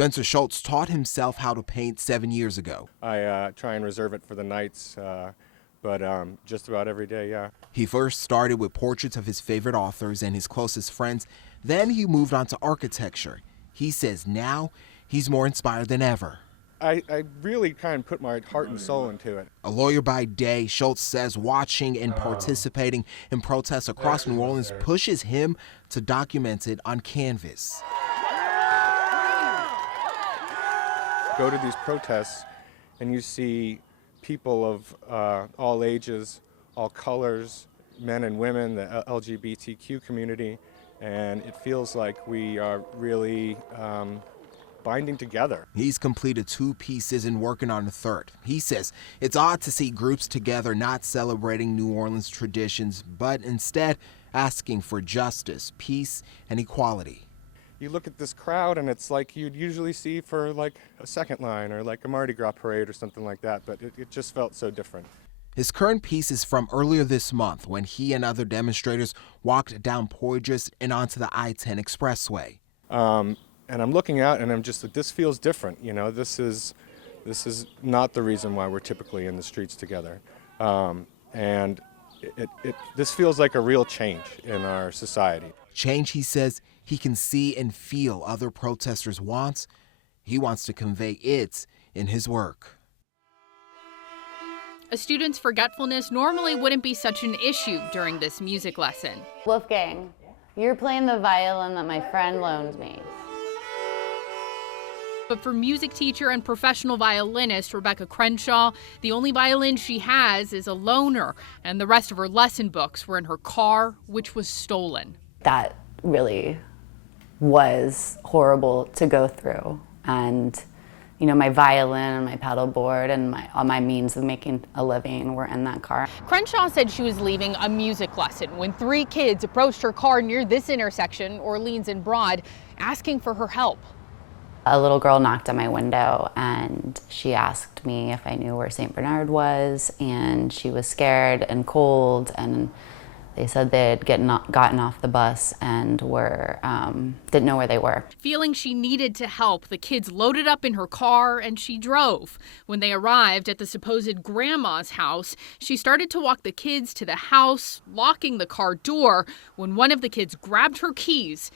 Spencer Schultz taught himself how to paint 7 years ago. I try and reserve it for the nights, but just about every day, yeah. He first started with portraits of his favorite authors and his closest friends. Then he moved on to architecture. He says now he's more inspired than ever. I really kind of put my heart and soul into it. A lawyer by day, Schultz says watching and participating in protests across New Orleans pushes him to document it on canvas. Go to these protests and you see people of all ages, all colors, men and women, the LGBTQ community, and it feels like we are really binding together. He's completed 2 pieces and working on a third. He says it's odd to see groups together not celebrating New Orleans traditions, but instead asking for justice, peace, and equality. You look at this crowd and it's like you'd usually see for like a second line or like a Mardi Gras parade or something like that, but it just felt so different. His current piece is from earlier this month when he and other demonstrators walked down Poydras and onto the I-10 expressway. And I'm looking out and I'm just like, this feels different. You know, this is not the reason why we're typically in the streets together. And this feels like a real change in our society. Change, he says, he can see and feel other protesters want. He wants to convey it in his work. A student's forgetfulness normally wouldn't be such an issue during this music lesson. Wolfgang, you're playing the violin that my friend loaned me. But for music teacher and professional violinist Rebecca Crenshaw, the only violin she has is a loaner, and the rest of her lesson books were in her car, which was stolen. That really was horrible to go through. And, you know, my violin and my pedal board and all my means of making a living were in that car. Crenshaw said she was leaving a music lesson when 3 kids approached her car near this intersection, Orleans and Broad, asking for her help. A little girl knocked on my window and she asked me if I knew where St. Bernard was, and she was scared and cold, and they said they had gotten off the bus and didn't know where they were. Feeling she needed to help, the kids loaded up in her car and she drove. When they arrived at the supposed grandma's house, she started to walk the kids to the house, locking the car door, when one of the kids grabbed her keys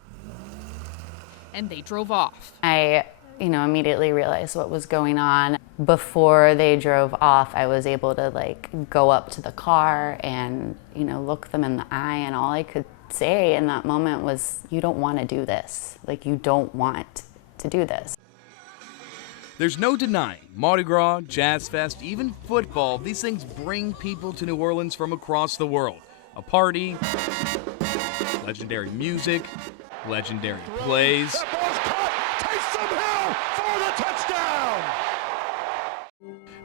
and they drove off. I, immediately realized what was going on. Before they drove off, I was able to go up to the car and, look them in the eye, and all I could say in that moment was, you don't want to do this. You don't want to do this. There's no denying Mardi Gras, Jazz Fest, even football, these things bring people to New Orleans from across the world. A party, legendary music, legendary plays. That ball's caught. Taysom Hill for the touchdown.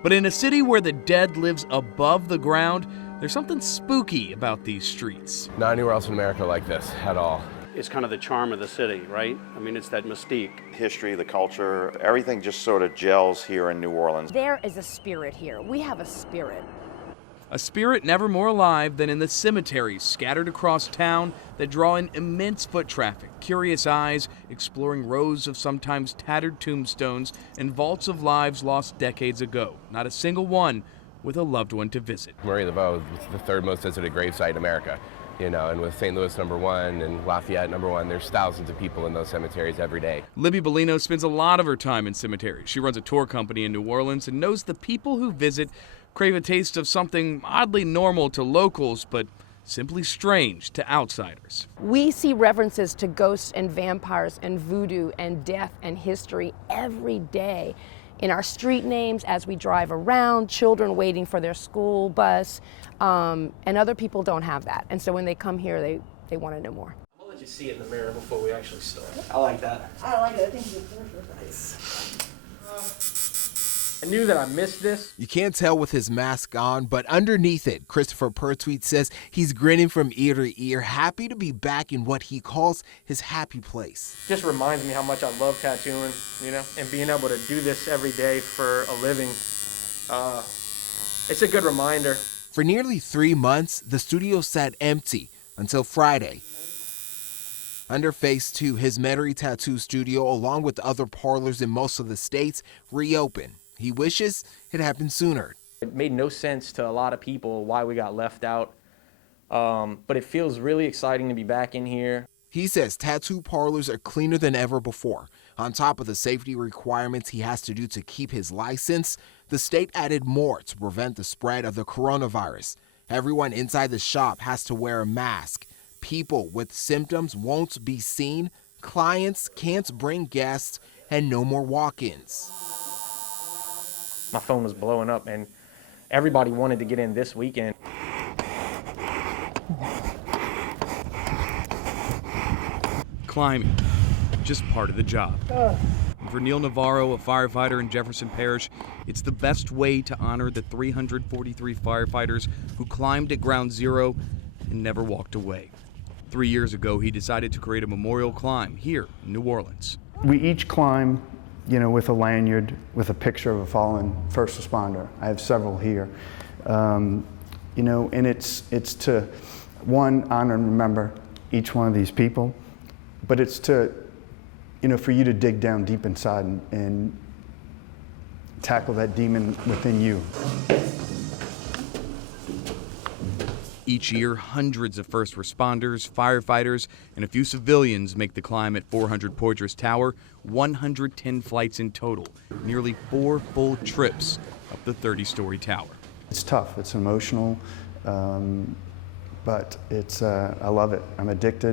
But in a city where the dead lives above the ground, there's something spooky about these streets. Not anywhere else in America like this at all. It's kind of the charm of the city, right? I mean, it's that mystique. History, the culture, everything just sort of gels here in New Orleans. There is a spirit here. We have a spirit. A spirit never more alive than in the cemeteries scattered across town that draw in immense foot traffic, curious eyes exploring rows of sometimes tattered tombstones and vaults of lives lost decades ago. Not a single one with a loved one to visit. Marie Laveau is the 3rd most visited gravesite in America. And with St. Louis #1 and Lafayette #1, there's thousands of people in those cemeteries every day. Libby Bellino spends a lot of her time in cemeteries. She runs a tour company in New Orleans and knows the people who visit crave a taste of something oddly normal to locals, but simply strange to outsiders. We see references to ghosts and vampires and voodoo and death and history every day in our street names as we drive around, children waiting for their school bus, and other people don't have that. And so when they come here, they want to know more. I'll let you see it in the mirror before we actually start. I like that. I like it. I think Nice. I knew that I missed this. You can't tell with his mask on, but underneath it, Christopher Pertwee says he's grinning from ear to ear, happy to be back in what he calls his happy place. Just reminds me how much I love tattooing, and being able to do this every day for a living. It's a good reminder. For nearly 3 months, the studio sat empty until Friday. Under Phase 2, his Metairie tattoo studio, along with other parlors in most of the states, reopened. He wishes it happened sooner. It made no sense to a lot of people why we got left out, but it feels really exciting to be back in here. He says tattoo parlors are cleaner than ever before. On top of the safety requirements he has to do to keep his license, the state added more to prevent the spread of the coronavirus. Everyone inside the shop has to wear a mask. People with symptoms won't be seen, clients can't bring guests, and no more walk-ins. My phone was blowing up and everybody wanted to get in this weekend. Climbing, just part of the job. For Neil Navarro, a firefighter in Jefferson Parish, it's the best way to honor the 343 firefighters who climbed at Ground Zero and never walked away. 3 years ago, he decided to create a memorial climb here in New Orleans. We each climb, with a lanyard with a picture of a fallen first responder. I have several here. And it's to, one, honor and remember each one of these people, but it's to, for you to dig down deep inside and tackle that demon within you. Each year, hundreds of first responders, firefighters, and a few civilians make the climb at 400 Poitras Tower, 110 flights in total, nearly 4 full trips up the 30-story tower. It's tough, it's emotional, but I love it. I'm addicted.